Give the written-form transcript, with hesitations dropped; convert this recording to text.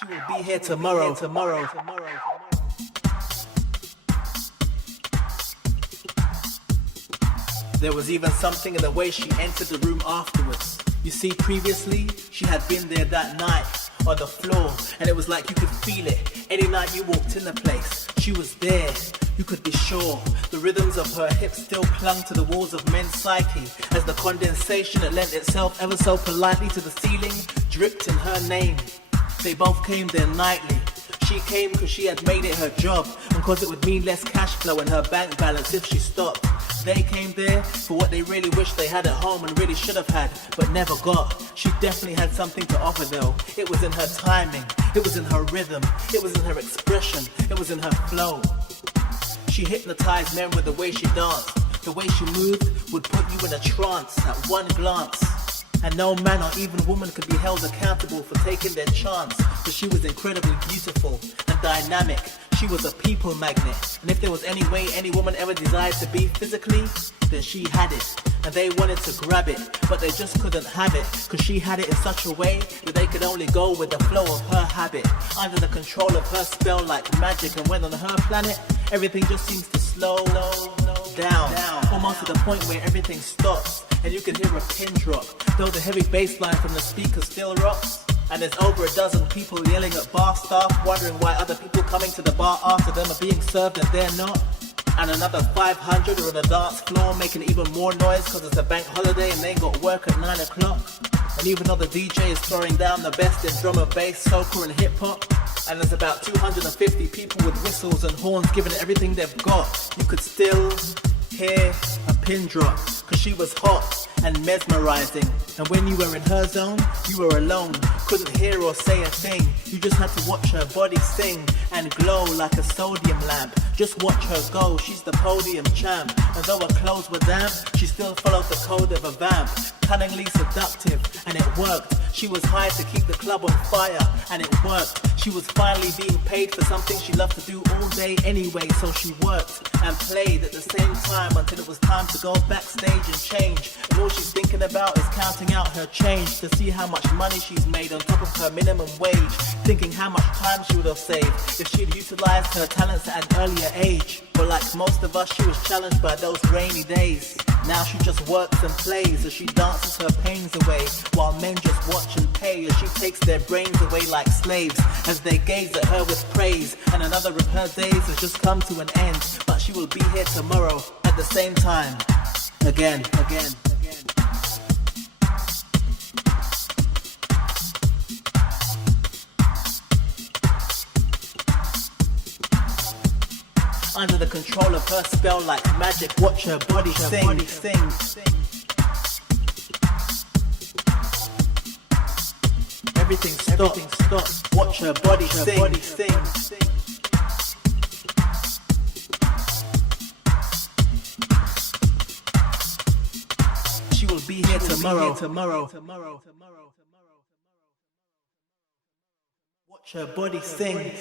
She will be here tomorrow. There was even something in the way she entered the room afterwards. You see, previously, she had been there that night on the floor, and it was like you could feel it. Any night you walked in the place, she was there. You could be sure the rhythms of her hips still clung to the walls of men's psyche as the condensation that lent itself ever so politely to the ceiling dripped in her name. They both came there nightly. She came because she had made it her job and because it would mean less cash flow in her bank balance if she stopped. They came there for what they really wished they had at home and really should have had, but never got. She definitely had something to offer though. It was in her timing, it was in her rhythm, it was in her expression, it was in her flow. She hypnotized men with the way she danced. The way she moved would put you in a trance at one glance. And no man or even woman could be held accountable for taking their chance, but she was incredibly beautiful and dynamic. She was a people magnet, and if there was any way any woman ever desired to be physically, then she had it. And they wanted to grab it, but they just couldn't have it, cause she had it in such a way that they could only go with the flow of her habit, under the control of her spell like magic. And when on her planet, everything just seems to slow down, almost to the point where everything stops, and you can hear a pin drop, though the heavy bass line from the speaker still rocks. And there's over a dozen people yelling at bar staff, wondering why other people coming to the bar after them are being served and they're not. And another 500 are on the dance floor making even more noise because it's a bank holiday and they ain't got work at 9 o'clock. And even though the DJ is throwing down the best in drum and bass, soca and hip hop, and there's about 250 people with whistles and horns giving it everything they've got, you could still hear a pin drop, cause she was hot and mesmerizing. And when you were in her zone, you were alone, couldn't hear or say a thing. You just had to watch her body sing and glow like a sodium lamp. Just watch her go, she's the podium champ. And though her clothes were damp, she still followed the code of a vamp. Cunningly seductive, and it worked. She was hired to keep the club on fire, and it worked. She was finally being paid for something she loved to do all day anyway, so she worked and played at the same time until it was time to go backstage and change. And all she's thinking about is counting out her change to see how much money she's made on top of her minimum wage, thinking how much time she would have saved if she'd utilized her talents at an earlier age. But like most of us, she was challenged by those rainy days. Now she just works and plays as she dances her pains away, while men just watch and pay as she takes their brains away like slaves, as they gaze at her with praise. And another of her days has just come to an end, but she will be here tomorrow at the same time, again. Under the control of her spell like magic, watch her body sing. Everything stops, watch her body sing. She will be here tomorrow. Watch her body sing.